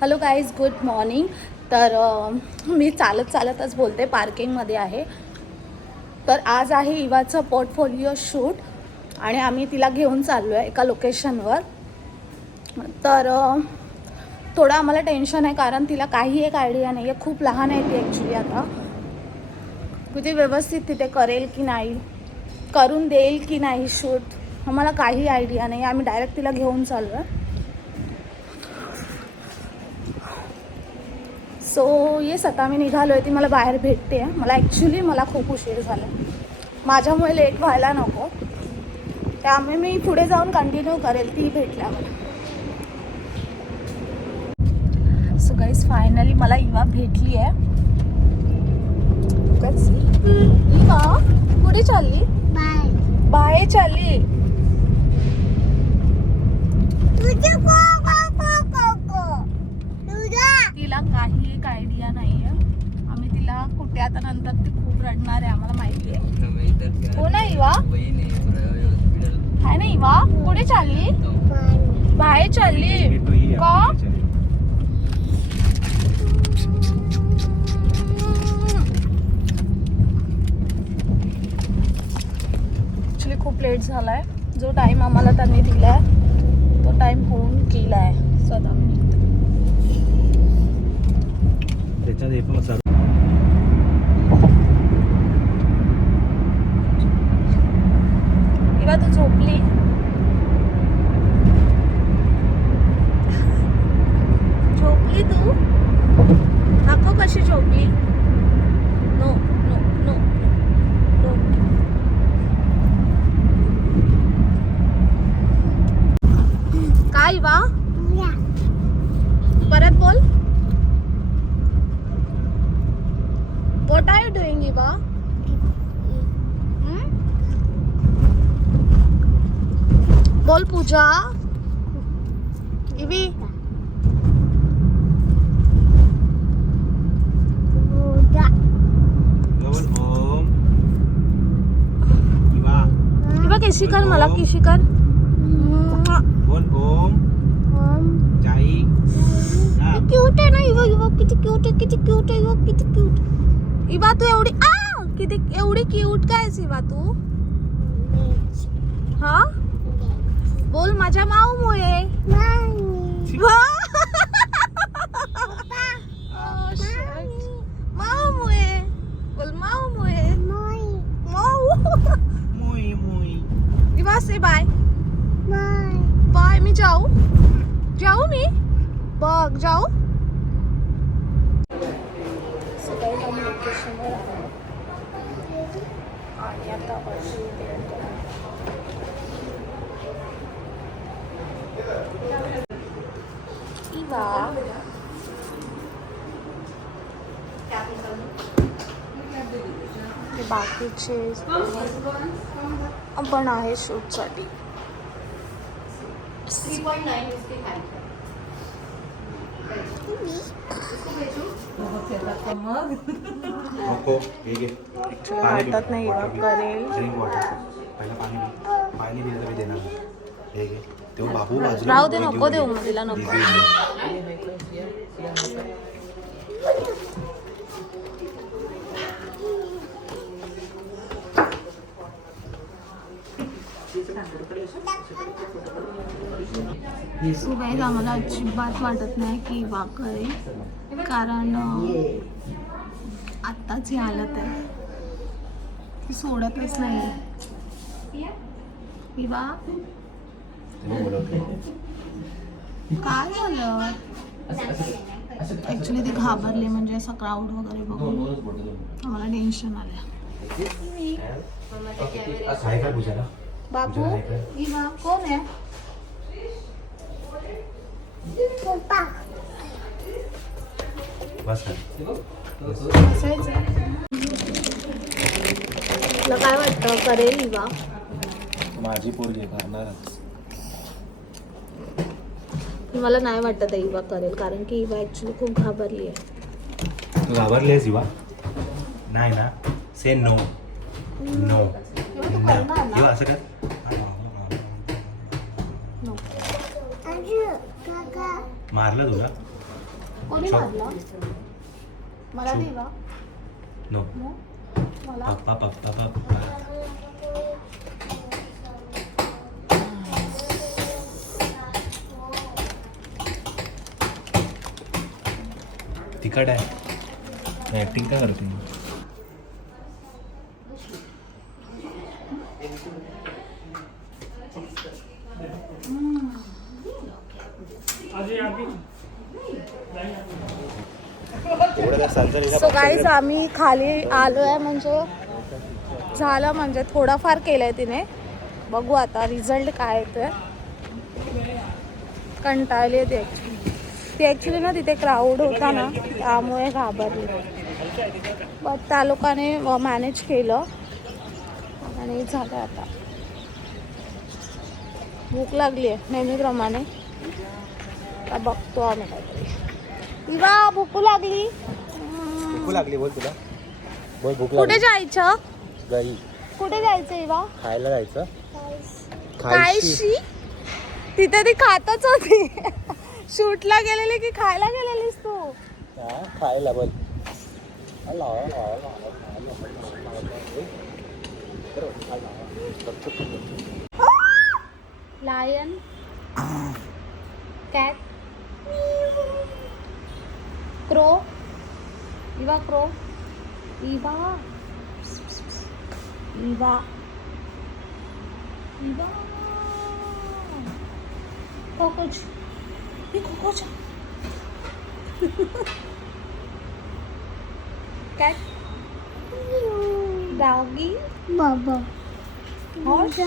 Hello guys, good morning. तर मी चालतच बोलते, पार्किंगमध्ये आहे. तर आज आहे इवाचं पोर्टफोलिओ शूट आणि आम्ही तिला घेऊन चाललो आहे एका लोकेशनवर. तर थोडं आम्हाला टेन्शन आहे, कारण तिला काही एक आयडिया नाही आहे. खूप लहान आहे ती ॲक्च्युली. आता किती व्यवस्थित तिथे करेल की नाही, करून देईल की नाही शूट, आम्हाला काही आयडिया नाही. आम्ही डायरेक्ट तिला घेऊन चाललो आहे. सो येस, आता मी निघालो आहे. ती मला बाहेर भेटते आहे. मला खूप उशीर झाला, माझ्यामुळे लेट व्हायला नको, त्यामुळे मी पुढे जाऊन कंटिन्यू करेल ती भेटल्यावर. सो गाईज, फायनली मला इवा भेटली आहे. इवा कुठे चालली? बाहेर चालली. तिला काही एक आयडिया नाही आहे. आम्ही तिला कुठे, आता नंतर ती खूप रडणार आहे, आम्हाला माहिती आहे. हो ना इवा? आहे ना इवा? कुठे चालली? बाहेर चालली का? ॲक्च्युली खूप लेट झाला आहे. जो टाईम आम्हाला त्यांनी दिला आहे तो टाईम होऊन गेला आहे. स्वतः इवा तू झोपली? झोपली तू? दाखव कशी झोपली. No no no no. काय इवा? परत बोल. What are you doing, Eva? बोल पूजा. इवी इवा किशी कर, मला किशी कर. बोल ओम. जाई. क्यूट आहे ना इवा. इवा किती क्यूट आहे, किती क्यूट आहे इवा, किती क्यूट. इवा तू एवढी किती एवढी क्यूट काय आहेस इवा तू? हा बोल, माझ्या माऊमुळे. माऊमुळे बोल, माऊमुळे. इवा से बाय. बाय. मी जाऊ मी बघ जाऊ. सकाळी आम्ही लोकेशनवर आलो आणि आता इवा ते बाकीचे आपण आहे शूटसाठी. वाटत नाही इवा करेल. राहू दे, नको देऊ मग तिला, नको. सो गाईज, आम्हाला अजिबात वाटत नाही की इवा करेल, कारण आत्ताच ही हालत आहे, ती सोडतच नाही. इवा काय झालं? ॲक्च्युली ती घाबरली, म्हणजे असं क्राऊड वगैरे बघून आम्हाला टेन्शन आलं. बाबू, इवा कोण आहे? तुला काय वाटतं, करेल इवा? माझी पोरगी करणारच. मला नाही वाटत आहे इवा करेल, कारण की इवा ॲक्च्युली खूप घाबरली आहे. घाबरली आहेस इवा? नाही ना. से नो नो. इवा असं कर. मारलं तुला? कोणी चॉक. मारलं मला चॉक. नाही बा नो मला पप्पा पप्पा पप्पा. तिखट आहे ऍक्टिंग काय करते. सो गाईज आम्ही खाली आलोय म्हणजे झालं म्हणजे थोडाफार केलंय तिने. बघू आता रिझल्ट काय येतोय. कंटाळली ती ॲक्च्युली ना तिथे क्राऊड होता ना त्यामुळे घाबरली. बट त्या लोकांनी मॅनेज केलं आणि झालं. आता भूक लागली आहे नेहमीप्रमाणे. आता बघतो आम्ही काहीतरी. इवा भूक लागली. भूक लागली बोल तुला. बोल भूक कुठे जायचं गाई कुठे जायचं इवा. खायला जायचं. कायशी तिथे ती खातच होती. शूटला गेलेली की खायला गेलेलीस तू. खायला बोल. लायन कॅट क्रो इवा क्रो इवा इवा इवा कॉकरोच ही कॉकरोच कॅट डॉगी बाबा हॉर्स